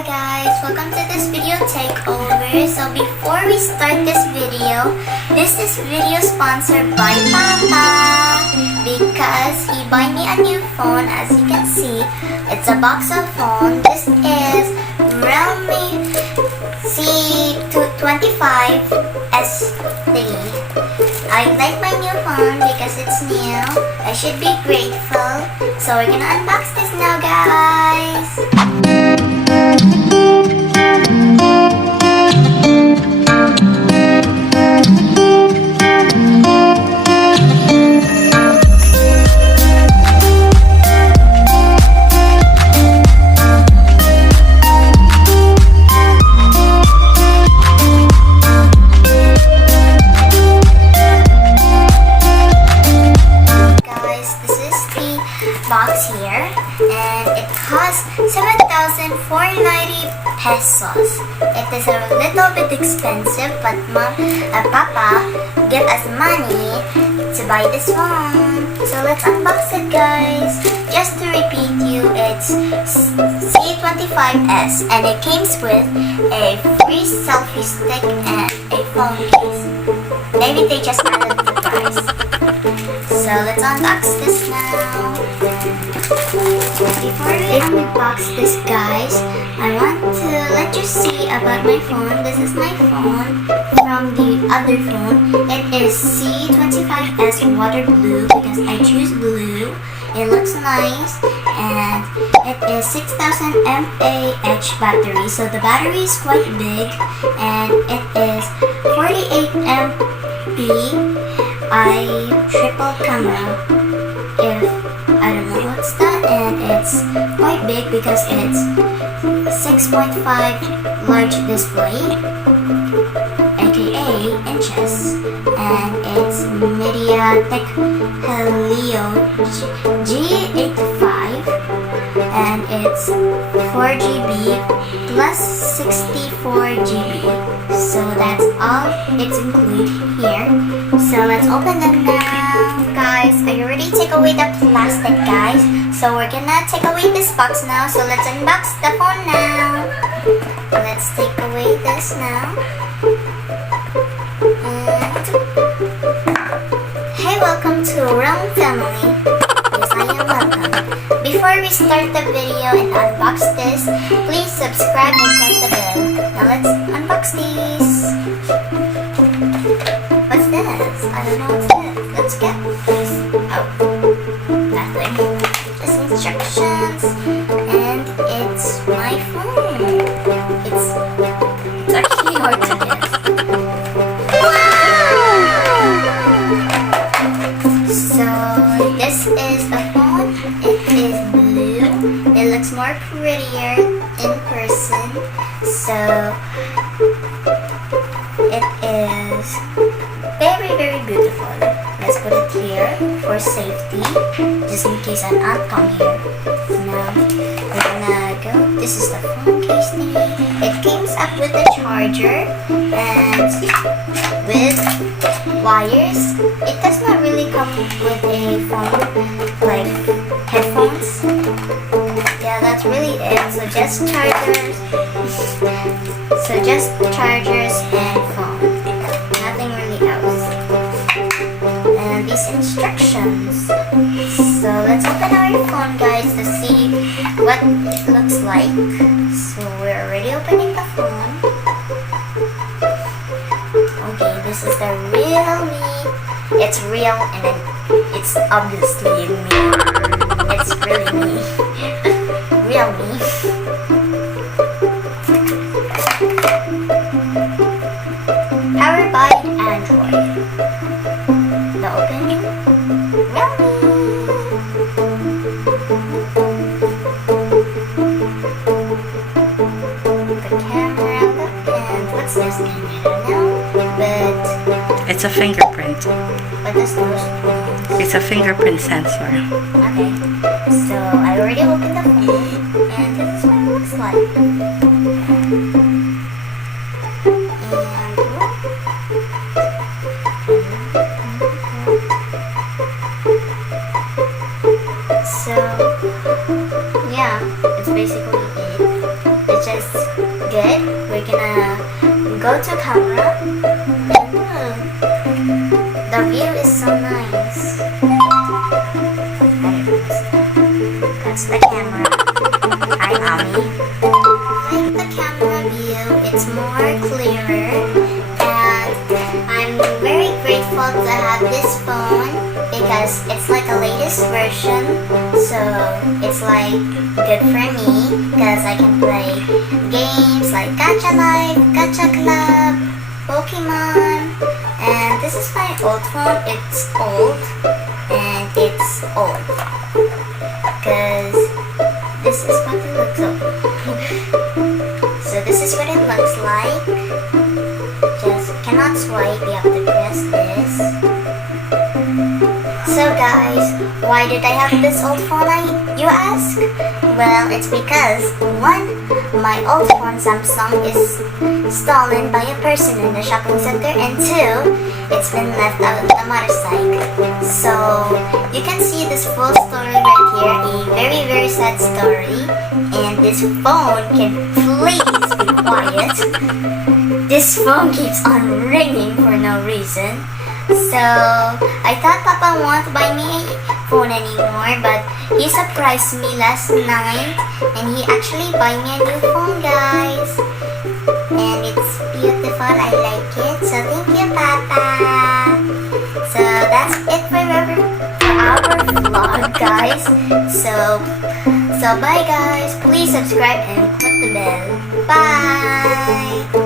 Hi guys, welcome to this video takeover. So before we start this video sponsored by Papa because he bought me a new phone. As you can see, it's a box of phone. This is Realme C25-S thingy. I like my new phone because it's new. I should be grateful. So we're gonna unbox this now, guys. Box here, and it costs 7,490 pesos. It is a little bit expensive, but Papa give us money to buy this phone. So let's unbox it, guys. Just to repeat you, it's C25-S, and it came with a free selfie stick and a phone case. Maybe they just added the price. So let's unbox this now. Before we unbox this, guys, I want to let you see about my phone. This is my phone from the other phone. It is C25-S water blue because I choose blue. It looks nice, and it is 6000 mAh battery, so the battery is quite big, and it is 48 MP triple camera. If I don't know what's that, and it's quite big because it's 6.5 large display, aka inches, and it's MediaTek Helio G85, and it's 4GB plus 64GB. So that's all it's included here. So let's open them now. Guys, are you ready to take away the plastic, guys? So we're gonna take away this box now. So let's unbox the phone now. Let's take away this now. And hey, welcome to Realme family. Yes, I am welcome. Before we start the video and unbox this, please subscribe and click the bell. Now let's unbox these. What's this? I don't know what's this. Let's get this. Oh, nothing. Just instructions, and it's my phone. It's actually hard to get. So this is the phone. It is blue. It looks more prettier in person. So it is very beautiful. Let's put it here for safety, just in case an ant come here. Now we're gonna go. This is the phone case thingy. It came up with a charger and with wires. It does not really come with a phone, like headphones. Yeah, that's really it. So just chargers. And phone. Nothing really else. And these instructions. So let's open our phone, guys, to see what it looks like. So we're already opening the phone. Okay, this is the Realme. It's real, and then it's obviously me. It's really me. Realme. Powered by Android. The opening. Realme. The camera. And what's this camera? I don't know. But it's a fingerprint. what does those mean? It's a fingerprint sensor. Okay. So I already opened the phone, and this is what it looks like. So yeah, it's basically it. It's just good. We're gonna go to camera. The view is so nice. That's the camera. Hi, mommy. Like the camera view, it's more clearer, and I'm very grateful to have this phone because it's like a latest version, so it's like good for me because I can play games like Gacha Life, Gacha Club, Pokemon, and this is my old phone. It's old, and it's old because this is what it looks like. So this is what it looks like. Just cannot swipe, you have to press this. So guys, why did I have this old phone, you ask? Well, it's because one, my old phone Samsung is stolen by a person in the shopping center, and two, it's been left out of the motorcycle. So you can see this full story right here, a very very sad story, and this phone can please be quiet. This phone keeps on ringing for no reason. So I thought Papa won't buy me a phone anymore, but he surprised me last night and he actually buy me a new phone, guys. And it's beautiful, I like it. So thank you, Papa. So that's it for our vlog, guys. So bye guys. Please subscribe and click the bell. Bye.